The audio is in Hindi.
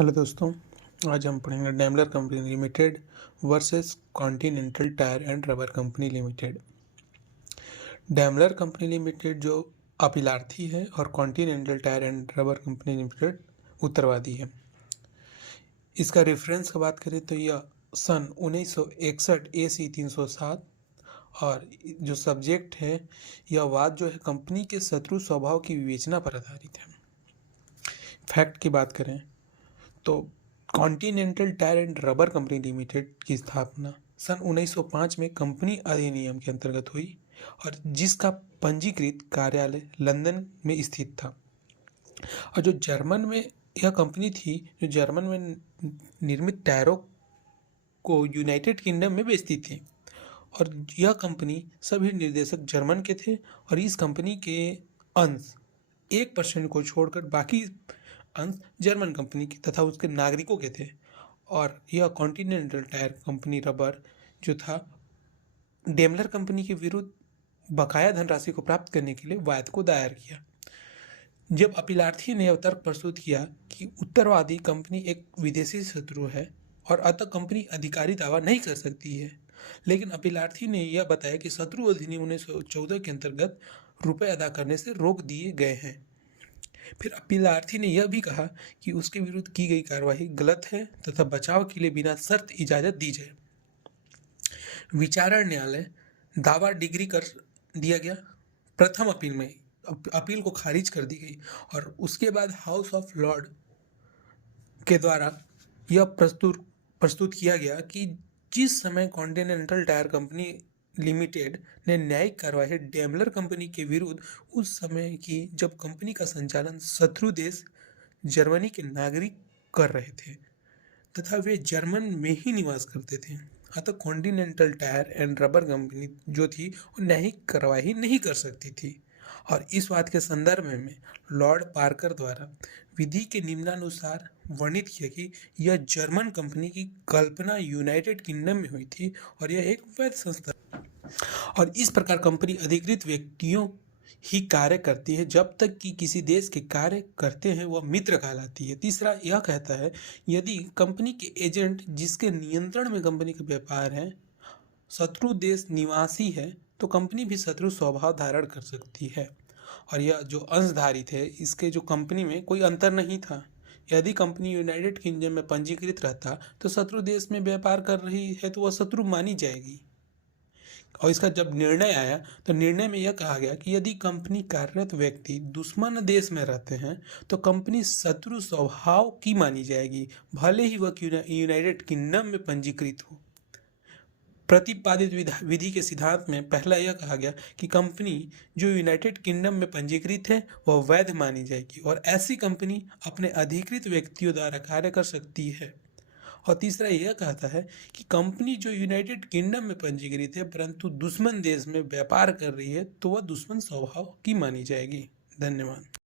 हेलो दोस्तों, आज हम पढ़ेंगे Daimler Company Limited versus Continental Tyre and Rubber Company Limited. Daimler Company Limited जो अपीलार्थी है और Continental Tyre and Rubber Company Limited उत्तरवादी है। इसका रेफरेंस का बात करें तो यह सन 1961 AC 307 और जो सब्जेक्ट है यह वाद जो है कंपनी के शत्रु स्वभाव की विवेचना पर आधारित है। फैक्ट की बात करें तो continental Tyre and Rubber Company limited की स्थापना सन 1905 में कंपनी अधिनियम के अंतर्गत हुई और जिसका पंजीकृत कार्यालय लंदन में स्थित था। और जो जर्मन में यह कंपनी थी जो जर्मन में निर्मित टायरों को यूनाइटेड किंगडम में बेचती थी। और यह कंपनी सभी निर्देशक जर्मन के थे और इस कंपनी के अंश 1% को छोड़कर बाकी अंश जर्मन कंपनी के तथा उसके नागरिकों के थे। और यह कॉन्टिनेंटल टायर कंपनी रबर जो था डेमलर कंपनी के विरुद्ध बकाया धनराशि को प्राप्त करने के लिए वाद को दायर किया। जब अपीलार्थी ने यह तर्क प्रस्तुत किया कि उत्तरवादी कंपनी एक विदेशी शत्रु है और अतः कंपनी अधिकारी दावा नहीं कर सकती है, लेकिन अपीलार्थी ने यह बताया कि शत्रु अधिनियम 1914 के अंतर्गत रुपए अदा करने से रोक दिए गए हैं। फिर अपीलार्थी ने यह भी कहा कि उसके विरुद्ध की गई कार्रवाई गलत है तथा बचाव के लिए बिना शर्त इजाजत दी जाए। विचारण न्यायालय दावा डिग्री कर दिया गया। प्रथम अपील में अपील को खारिज कर दी गई और उसके बाद हाउस ऑफ लॉर्ड के द्वारा यह प्रस्तुत किया गया कि जिस समय कॉन्टिनेंटल टायर कंपनी लिमिटेड ने न्यायिक कार्रवाई डेमलर कंपनी के विरुद्ध उस समय की जब कंपनी का संचालन शत्रु देश जर्मनी के नागरिक कर रहे थे तथा वे जर्मन में ही निवास करते थे, अतः continental Tyre and Rubber company जो थी वो न्यायिक कार्रवाई नहीं कर सकती थी। और इस बात के संदर्भ में लॉर्ड पार्कर द्वारा विधि के निम्नानुसार वर्णित किया कि यह जर्मन कंपनी की कल्पना यूनाइटेड किंगडम में हुई थी और यह एक वैध संस्था और इस प्रकार कंपनी अधिकृत व्यक्तियों ही कार्य करती है जब तक कि किसी देश के कार्य करते हैं वह मित्र कहलाती है। तीसरा यह कहता है यदि कंपनी के एजेंट जिसके नियंत्रण में कंपनी का व्यापार है शत्रु देश निवासी है तो कंपनी भी शत्रु स्वभाव धारण कर सकती है। और यह जो अंशधारित है इसके जो कंपनी में कोई अंतर नहीं था। यदि कंपनी यूनाइटेड किंगडम में पंजीकृत रहता तो शत्रु देश में व्यापार कर रही है तो वह शत्रु मानी जाएगी। और इसका जब निर्णय आया तो निर्णय में यह कहा गया कि यदि कंपनी कार्यरत व्यक्ति दुश्मन देश में रहते हैं तो कंपनी शत्रु स्वभाव की मानी जाएगी, भले ही वह यूनाइटेड किंगडम में पंजीकृत हो। प्रतिपादित विधि के सिद्धांत में पहला यह कहा गया कि कंपनी जो यूनाइटेड किंगडम में पंजीकृत है वह वैध मानी जाएगी और ऐसी कंपनी अपने अधिकृत व्यक्तियों द्वारा कार्य कर सकती है। और तीसरा यह कहता है कि कंपनी जो यूनाइटेड किंगडम में पंजीकृत है परंतु दुश्मन देश में व्यापार कर रही है तो वह दुश्मन स्वभाव की मानी जाएगी। धन्यवाद।